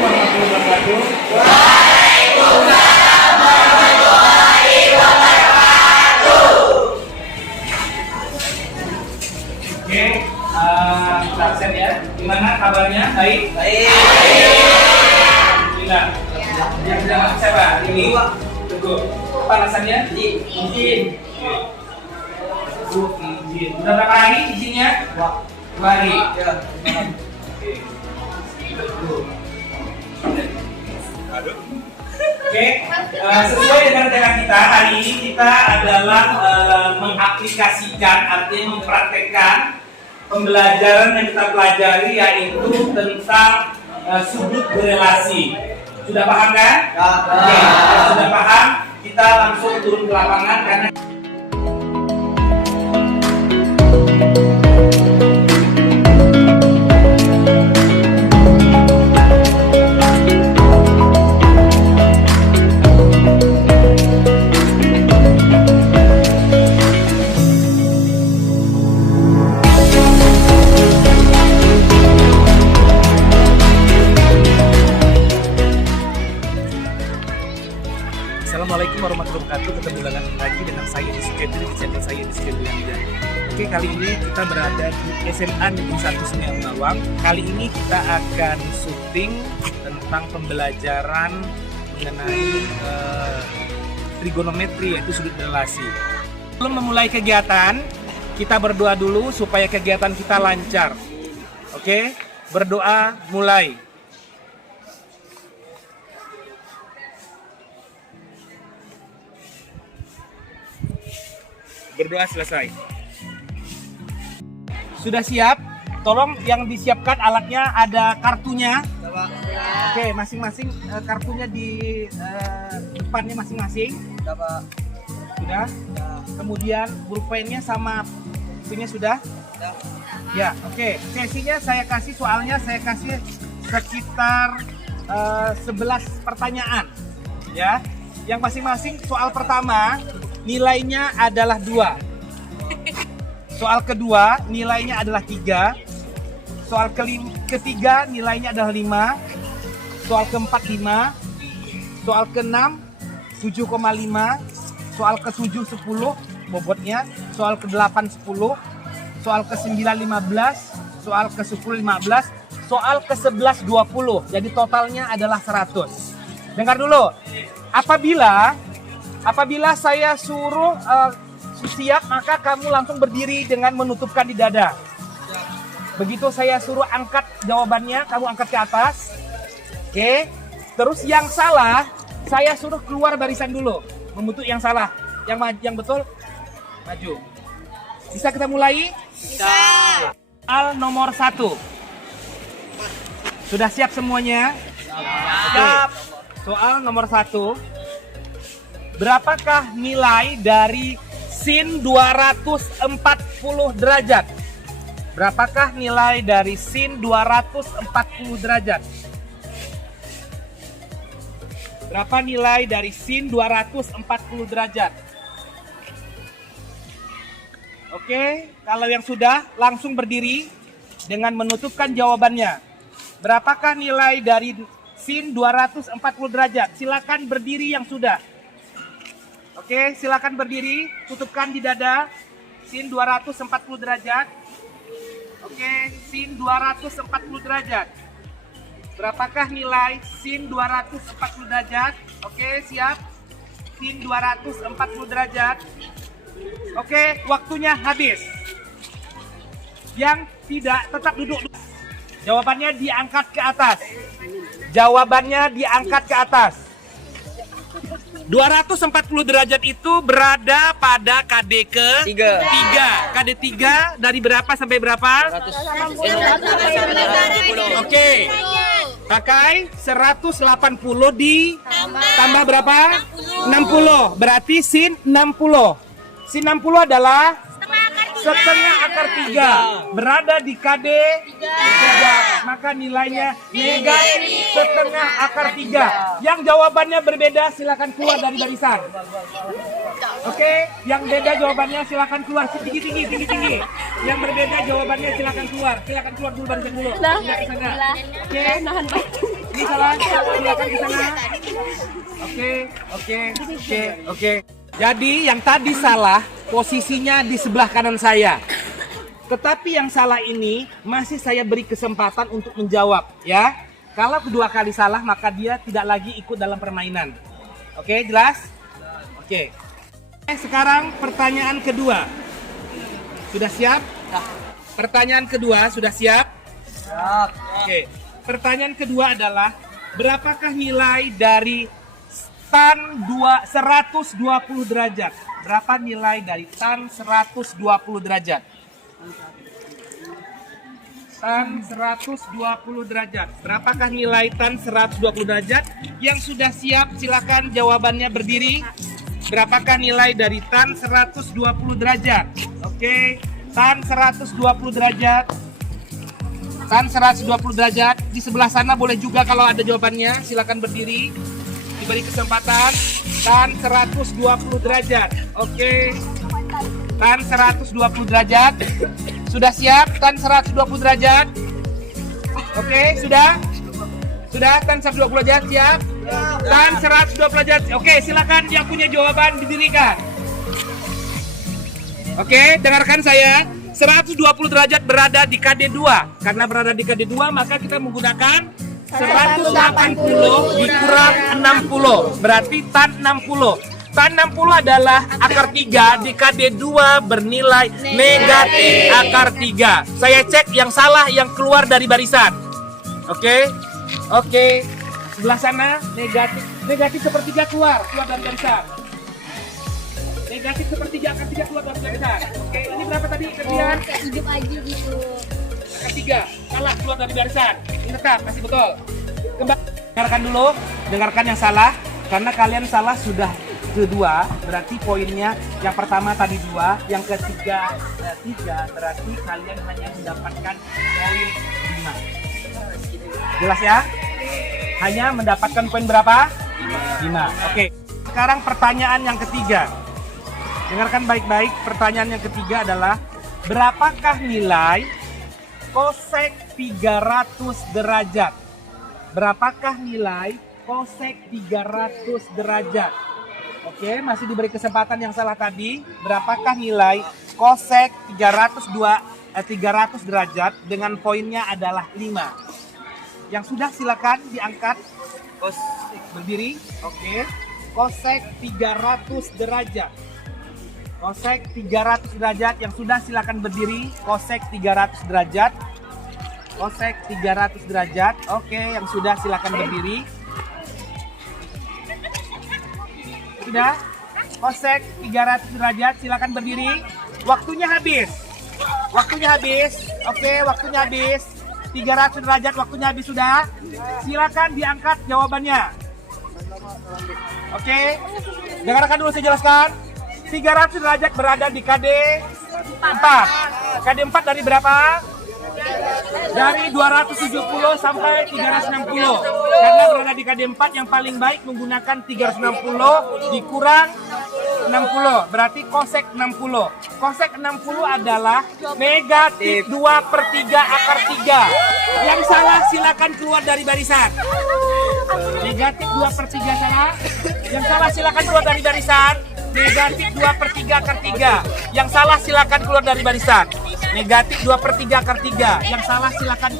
warahmatullahi wabarakatuh. Oke, kita absen ya. Gimana kabarnya? Baik? Baik. Alhamdulillah. Yang sedang masuk siapa? Ini. Tunggu. Panasannya? Izin. Izin. Udah berapa hari izinnya? 2 hari. Ya. Oke, sesuai dengan tema kita hari ini kita adalah mengaplikasikan, artinya mempraktekkan pembelajaran yang kita pelajari yaitu tentang sudut berelasi. Sudah paham kan? Oke, sudah paham, kita langsung turun ke lapangan karena Assalamualaikum warahmatullahi wabarakatuh. Ketemu lagi dengan saya di channel saya di Skedulanda. Oke, kali ini kita berada di SMA Negeri 1 Semeru Bawang. Kali ini kita akan syuting tentang pembelajaran mengenai trigonometri, yaitu sudut relasi. Sebelum memulai kegiatan, kita berdoa dulu supaya kegiatan kita lancar. Oke, berdoa mulai. Berdoa selesai. Sudah siap? Tolong yang disiapkan alatnya, ada kartunya. Oke, masing-masing kartunya di depannya masing-masing. Sudah? Kemudian pulpennya sama itunya sudah? Ya, oke. Sesinya saya kasih, soalnya saya kasih sekitar 11 pertanyaan. Ya. Yang masing-masing soal pertama nilainya adalah 2. Soal kedua nilainya adalah 3. Soal ketiga nilainya adalah 5. Soal keempat 5. Soal keenam 7,5. Soal ke-7 10 bobotnya. Soal ke-8 10. Soal ke-9 15. Soal ke-10 15. Soal ke-11 20. Jadi totalnya adalah 100. Dengar dulu. Apabila saya suruh siap, maka kamu langsung berdiri dengan menutupkan di dada. Begitu saya suruh angkat jawabannya, kamu angkat ke atas. Oke. Terus yang salah, saya suruh keluar barisan dulu. Membentuk yang salah. Yang betul, maju. Bisa kita mulai? Bisa. Soal nomor 1. Sudah siap semuanya? Siap. Soal nomor 1. Berapakah nilai dari sin 240 derajat? Berapakah nilai dari sin 240 derajat? Berapa nilai dari sin 240 derajat? Oke, kalau yang sudah langsung berdiri dengan menutupkan jawabannya. Berapakah nilai dari sin 240 derajat? Silakan berdiri yang sudah. Oke, silakan berdiri, tutupkan di dada. Sin 240 derajat. Oke, sin 240 derajat. Berapakah nilai sin 240 derajat? Oke, siap. Sin 240 derajat. Oke, waktunya habis. Yang tidak tetap duduk. Jawabannya diangkat ke atas. Jawabannya diangkat ke atas. 240 derajat itu berada pada KD ke 3. KD 3 dari berapa sampai berapa? 180. Oke. Pakai 180 di tambah berapa? 60. Berarti sin 60. Sin 60 adalah setengah akar 3. Berada di KD 3. Maka nilainya negatif setengah akar 3. Yang jawabannya berbeda silakan keluar dari barisan. Oke, yang beda jawabannya silakan keluar. Tinggi. Yang berbeda jawabannya silakan keluar. Silakan keluar dulu barisan dulu. Tidak ke sana. Oke. Ini salah, silakan ke sana. Oke. Jadi yang tadi salah, posisinya di sebelah kanan saya. Tetapi yang salah ini masih saya beri kesempatan untuk menjawab, ya. Kalau kedua kali salah, maka dia tidak lagi ikut dalam permainan. Oke, jelas? Oke. Sekarang pertanyaan kedua. Sudah siap? Pertanyaan kedua, sudah siap? Siap. Oke. Pertanyaan kedua adalah, berapakah nilai dari tan 120 derajat? Berapa nilai dari tan 120 derajat? Tan 120 derajat. Berapakah nilai tan 120 derajat? Yang sudah siap silakan jawabannya berdiri. Berapakah nilai dari tan 120 derajat? Oke, tan 120 derajat. Tan 120 derajat. Di sebelah sana boleh juga kalau ada jawabannya, silakan berdiri. Diberi kesempatan. Tan 120 derajat. Oke. Tan 120 derajat. Sudah siap tan 120 derajat? Oke, sudah? Sudah tan 120 derajat siap? Tan 120 derajat. Oke, silakan yang punya jawaban didirikan. Oke, dengarkan saya. 120 derajat berada di KD 2. Karena berada di KD 2, maka kita menggunakan 180 dikurang 60. Berarti tan 60. Tan 60 adalah akar 3 di KD 2 bernilai negatif akar 3. Saya cek yang salah yang keluar dari barisan. Oke. Sebelah sana negatif. Negatif sepertiga keluar dari barisan. Negatif sepertiga akar 3 keluar dari barisan. Oke, ini berapa tadi kalian? Hidup aja gitu. Akar 3 salah keluar dari barisan. Ini tetap masih betul. Kembali dengarkan dulu, dengarkan yang salah karena kalian salah sudah kedua, berarti poinnya yang pertama tadi 2, yang ketiga 3, berarti kalian hanya mendapatkan poin 5. Jelas ya? Hanya mendapatkan poin berapa? 5. Oke. Sekarang pertanyaan yang ketiga. Dengarkan baik-baik, pertanyaan yang ketiga adalah, berapakah nilai kosek 300 derajat? Berapakah nilai kosek 300 derajat? Oke, masih diberi kesempatan yang salah tadi. Berapakah nilai kosek 300 derajat dengan poinnya adalah 5? Yang sudah silakan diangkat. Berdiri. Oke. Kosek 300 derajat. Kosek 300 derajat. Yang sudah silakan berdiri. Kosek 300 derajat. Kosek 300 derajat. Oke, yang sudah silakan berdiri. Sudah? Kosek 300 derajat, silakan berdiri. Waktunya habis. Oke, waktunya habis. 300 derajat, waktunya habis sudah. Silakan diangkat jawabannya. Oke. Dengarkan dulu saya jelaskan. 300 derajat berada di KD 4. KD 4 dari berapa? Dari 270 sampai 360. Karena berada di KD 4 yang paling baik menggunakan 360 dikurang 60. Berarti kosek 60. Kosek 60 adalah negatif 2/3 akar 3. Yang salah silakan keluar dari barisan. Negatif 2/3 salah. Yang salah silakan keluar dari barisan. Negatif 2/3 akar 3. Yang salah silakan keluar dari barisan. Negatif 2/3 akar 3. Yang salah silakan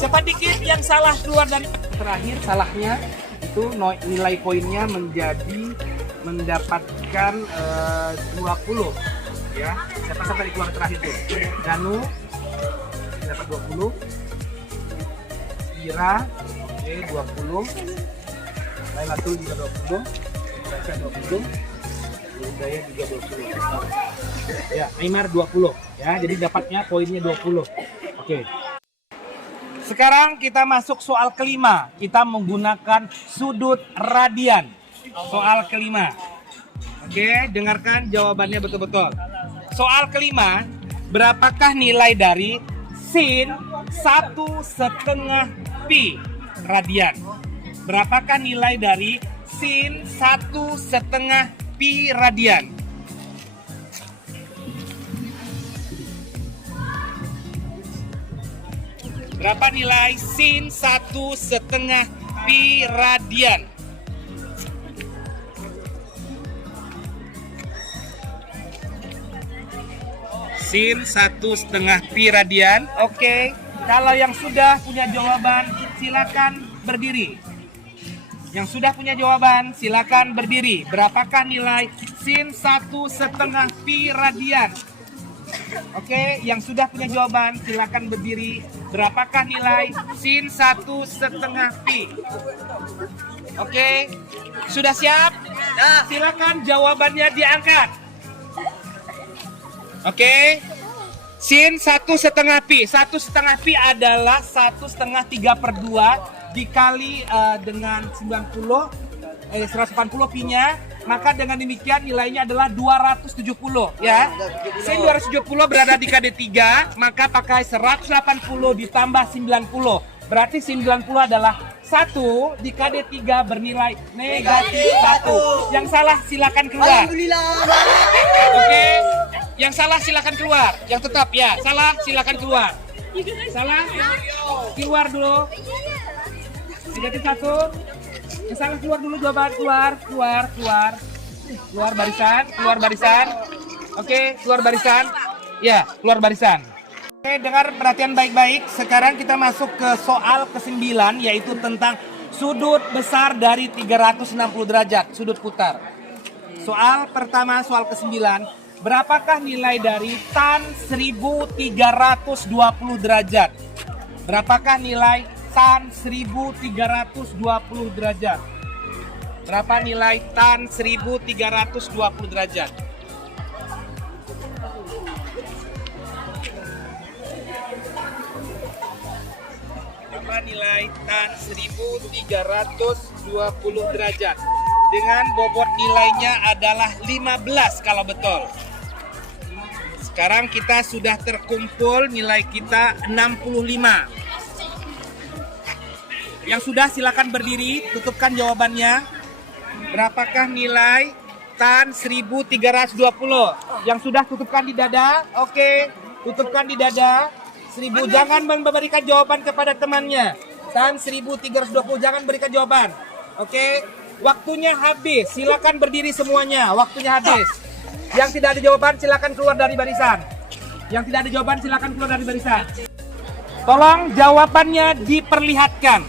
cepat dikit. Yang salah keluar dari terakhir. Salahnya itu nilai poinnya menjadi mendapatkan 20 ya. Siapa tadi keluar terakhir tuh? Danu dapat 20. Ira oke 20. Lailatul juga 20. Baca 20. Budaya juga 20. Ya, Aimar 20 ya. Jadi dapatnya poinnya 20. Oke. Sekarang kita masuk soal kelima. Kita menggunakan sudut radian. Soal kelima. Oke, dengarkan jawabannya betul-betul. Soal kelima, berapakah nilai dari sin 1/2 pi radian? Berapakah nilai dari sin 1/2 pi radian? Berapa nilai sin 1/2 pi radian. Sin 1,5 pi radian. Oke. Kalau yang sudah punya jawaban, silakan berdiri. Yang sudah punya jawaban, silakan berdiri. Berapakah nilai sin 1,5 pi radian? Oke, yang sudah punya jawaban, silakan berdiri. Berapakah nilai sin 1,5 pi? Oke, sudah siap? Silakan jawabannya diangkat. Oke, sin 1,5 pi. 1,5 pi adalah 1,5 3/2 dikali dengan 180 pi-nya, maka dengan demikian nilainya adalah 270 ya. Sin 270 berada di KD3, maka pakai 180 ditambah 90. Berarti sin 90 adalah 1 di KD3 bernilai negatif 1. Yang salah silakan keluar. Oke. Yang salah silakan keluar. Yang tetap ya, salah silakan keluar. Salah? Keluar dulu. Negatif 1. Yang salah keluar dulu jawaban, keluar. Keluar barisan. Oke, keluar barisan. Ya, keluar barisan. Oke, dengar perhatian baik-baik. Sekarang kita masuk ke soal ke-9, yaitu tentang sudut besar dari 360 derajat, sudut putar. Soal pertama, soal ke-9. Berapakah nilai dari tan 1320 derajat? Berapakah nilai tan 1320 derajat? Berapa nilai tan 1320 derajat? Berapa nilai tan 1320 derajat? Dengan bobot nilainya adalah 15 kalau betul. Sekarang kita sudah terkumpul, nilai kita 65. Yang sudah silakan berdiri, tutupkan jawabannya. Berapakah nilai tan 1320? Yang sudah tutupkan di dada. Oke, tutupkan di dada. 1000, jangan memberikan jawaban kepada temannya. Tan 1320, jangan berikan jawaban. Oke, waktunya habis. Silakan berdiri semuanya. Waktunya habis. Yang tidak ada jawaban silakan keluar dari barisan. Yang tidak ada jawaban silakan keluar dari barisan. Tolong jawabannya diperlihatkan.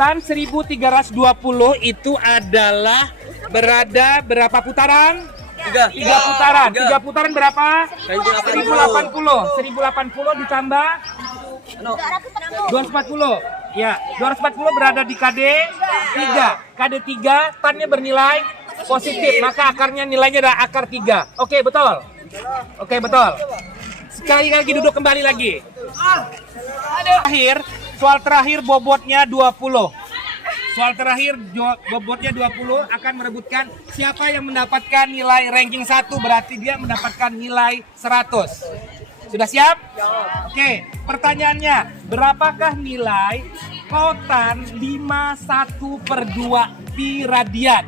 Tan 1320 itu adalah berada berapa putaran? 3 putaran. 3 putaran berapa? 1080. 1080 ditambah 240. Ya, 240 berada di KD 3. KD 3 tannya bernilai positif, maka akarnya nilainya adalah akar 3. Oke, betul. Oke, betul. Sekali lagi duduk kembali lagi. Soal terakhir bobotnya 20. Soal terakhir bobotnya 20 akan merebutkan siapa yang mendapatkan nilai ranking 1, berarti dia mendapatkan nilai 100. Sudah siap? Oke, pertanyaannya, berapakah nilai kotan 51/2 pi radian?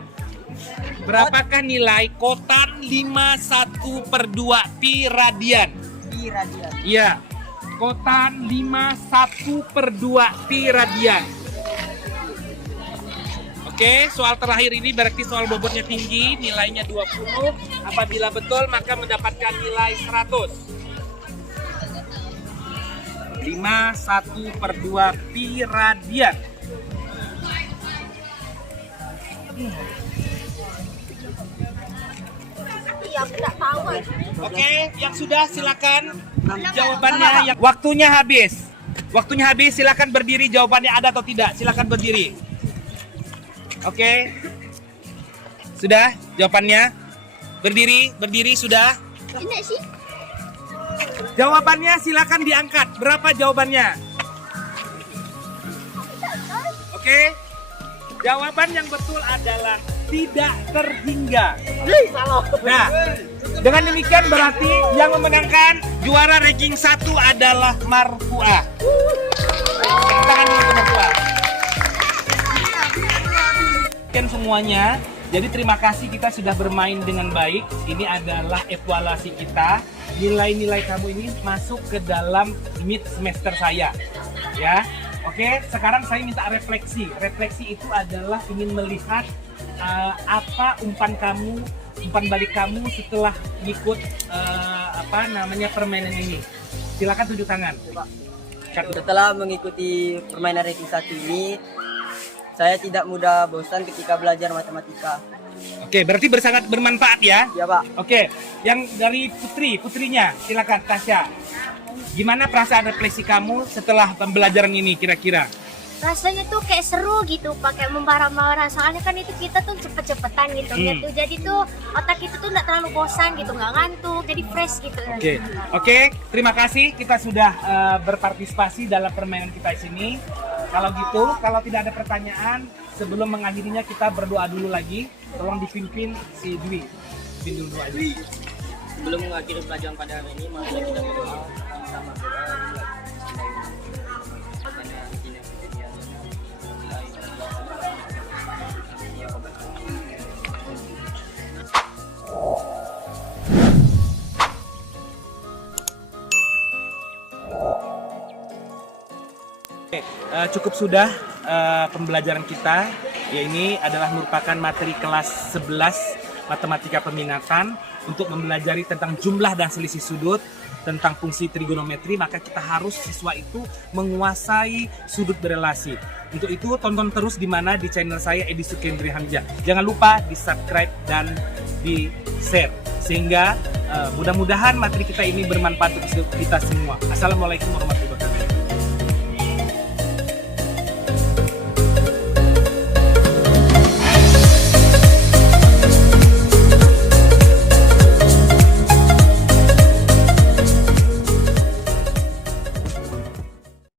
Berapakah nilai kotan 51/2 pi radian? Pi radian. Iya. Kotan 51/2 pi radian. Oke, soal terakhir ini berarti soal bobotnya tinggi, nilainya 20. Apabila betul maka mendapatkan nilai 100. 51/2 pi radian. Oke, yang sudah silakan jawabannya. Yang waktunya habis. Waktunya habis, silakan berdiri. Jawabannya ada atau tidak? Silakan berdiri. Oke. Sudah jawabannya? Berdiri sudah? Ini sih. Jawabannya silakan diangkat. Berapa jawabannya? Oke. Jawaban yang betul adalah tidak terhingga. Nah, dengan demikian berarti yang memenangkan juara ranking 1 adalah Marfuah. Tangan dulu untuk Marfuah. Semuanya. Jadi terima kasih kita sudah bermain dengan baik. Ini adalah evaluasi kita. Nilai-nilai kamu ini masuk ke dalam mid semester saya. Ya. Oke, sekarang saya minta refleksi. Refleksi itu adalah ingin melihat apa umpan balik kamu setelah ikut permainan ini. Silakan tunjuk tangan. Setelah mengikuti permainan ranking 1 ini, saya tidak mudah bosan ketika belajar matematika. Oke, berarti sangat bermanfaat ya? Ya, Pak. Oke, yang dari putrinya, silakan Tasya. Gimana perasaan refleksi kamu setelah pembelajaran ini kira-kira? Rasanya tuh kayak seru gitu pakai membara-bara, soalnya kan itu kita tuh cepet-cepetan gitu gitu, jadi tuh otak itu tuh nggak terlalu bosan gitu, nggak ngantuk, jadi fresh gitu. Oke, terima kasih kita sudah berpartisipasi dalam permainan kita di sini. Kalau gitu, kalau tidak ada pertanyaan, sebelum mengakhirinya kita berdoa dulu lagi. Tolong dipimpin si Dwi. Pimpin dulu aja. Sebelum mengakhiri pelajaran pada hari ini, mari kita berdoa sama-sama. Cukup sudah pembelajaran kita. Ya, ini adalah merupakan materi kelas 11 matematika peminatan untuk mempelajari tentang jumlah dan selisih sudut, tentang fungsi trigonometri. Maka kita harus siswa itu menguasai sudut berelasi. Untuk itu tonton terus di channel saya Edi Sukendri Hamzah. Jangan lupa di subscribe dan di share sehingga mudah-mudahan materi kita ini bermanfaat untuk kita semua. Assalamualaikum warahmatullahi wabarakatuh.